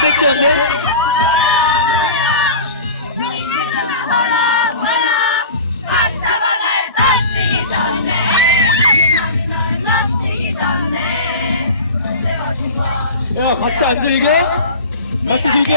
섹시한데? 야 같이 안 즐겨? 같이 즐겨.